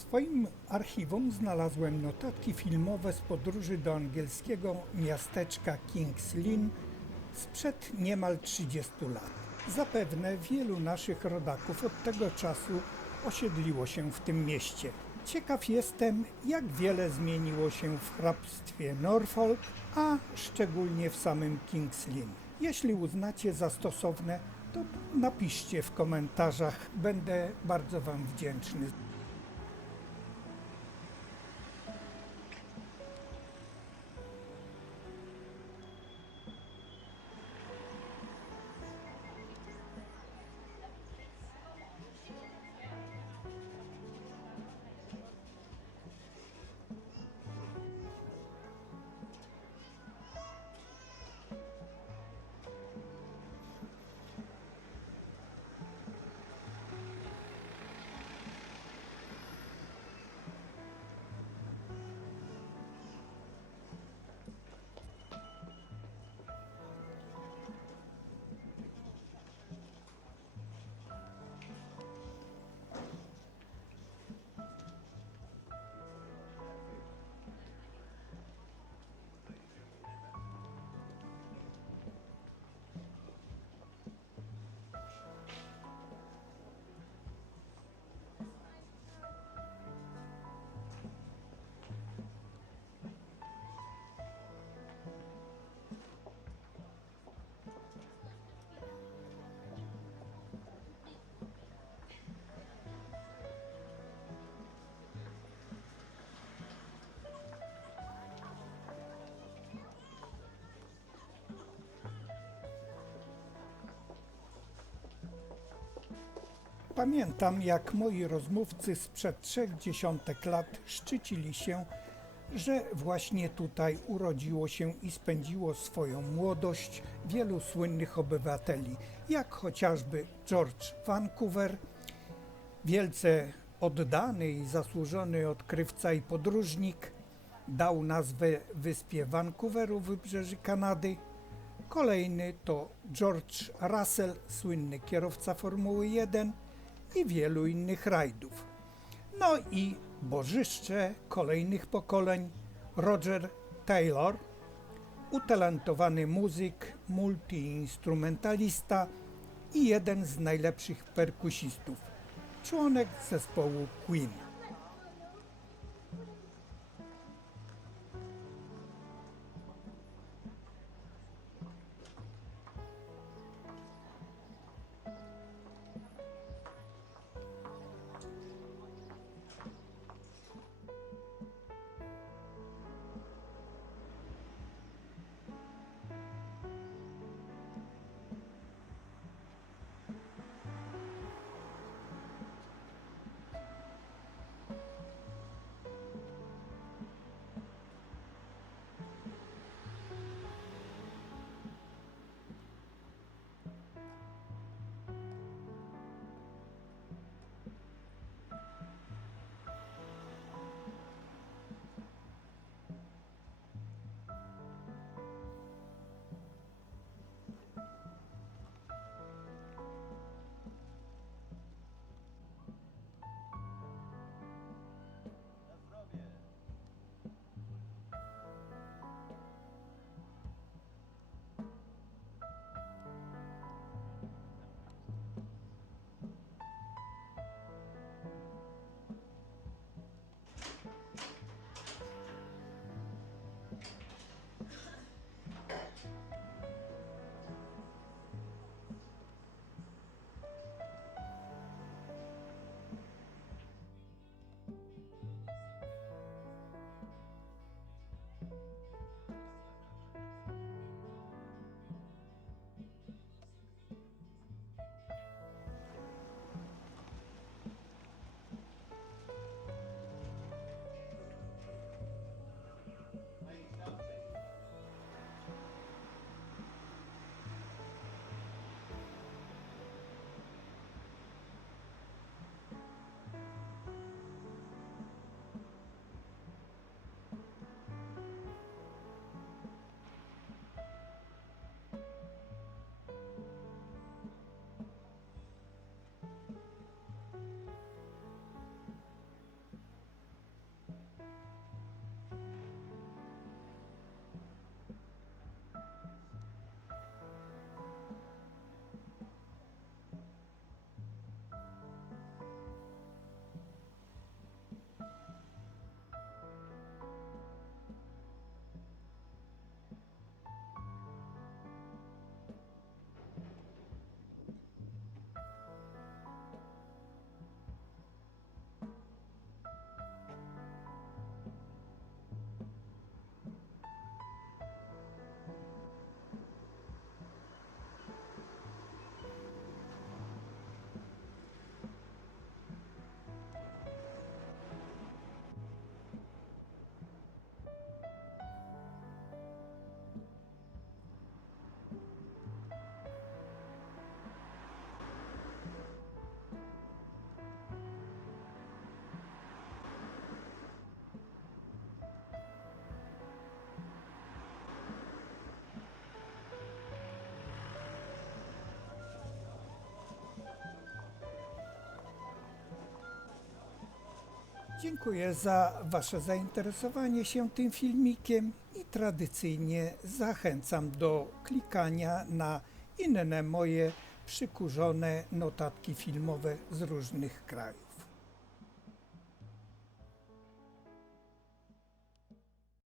swoim archiwum znalazłem notatki filmowe z podróży do angielskiego miasteczka King's Lynn sprzed niemal 30 lat. Zapewne wielu naszych rodaków od tego czasu osiedliło się w tym mieście. Ciekaw jestem, jak wiele zmieniło się w hrabstwie Norfolk, a szczególnie w samym King's Lynn. Jeśli uznacie za stosowne, to napiszcie w komentarzach, będę bardzo Wam wdzięczny. Pamiętam, jak moi rozmówcy sprzed trzech dziesiątek lat szczycili się, że właśnie tutaj urodziło się i spędziło swoją młodość wielu słynnych obywateli, jak chociażby George Vancouver, wielce oddany i zasłużony odkrywca i podróżnik, dał nazwę wyspie Vancouveru wybrzeży Kanady. Kolejny to George Russell, słynny kierowca Formuły 1 i wielu innych rajdów. No i bożyszcze kolejnych pokoleń Roger Taylor, utalentowany muzyk, multiinstrumentalista i jeden z najlepszych perkusistów, członek zespołu Queen. Dziękuję za Wasze zainteresowanie się tym filmikiem i tradycyjnie zachęcam do klikania na inne moje przykurzone notatki filmowe z różnych krajów.